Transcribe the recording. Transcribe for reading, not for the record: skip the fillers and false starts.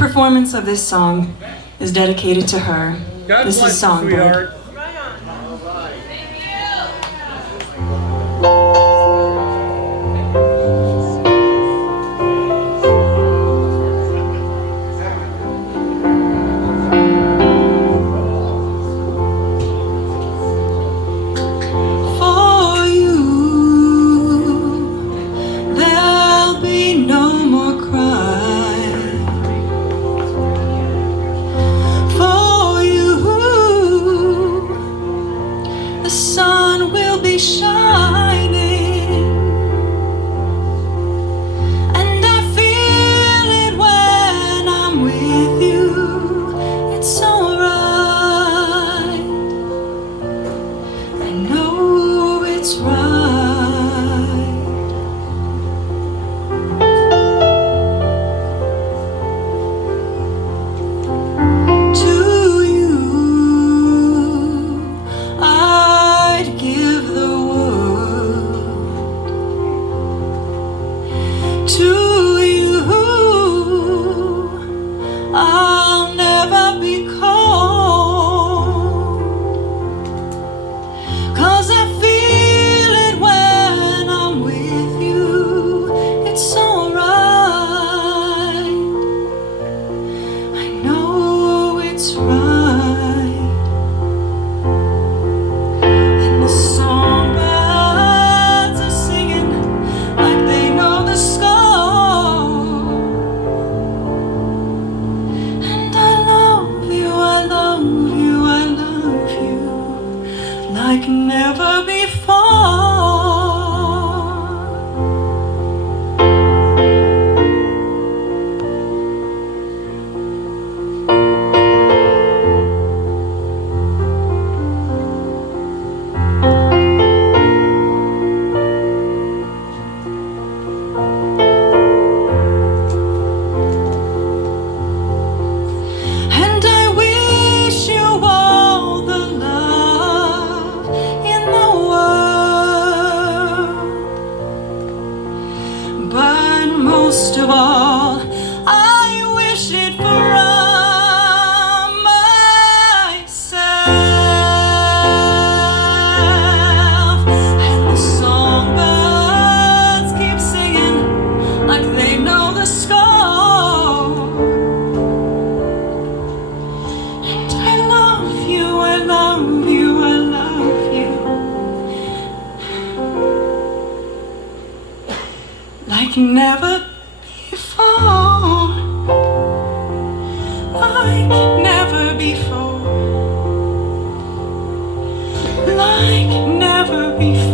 performance of this song is dedicated to her. God this bless is Songbird. Sweetheart. Shining, and I feel it when I'm with you. It's alright, I know it's right. To you I'd give the to you, I'll never be cold, 'cause I feel it when I'm with you. It's alright, I know it's right. And the songbirds are singing like they know the sky. Like never before. And I wish you all the love in the world, but most of all, I wish it for myself. And the songbirds keep singing like they know the score. And I love you, I love you, I love you. Like never before, like never before, like never before.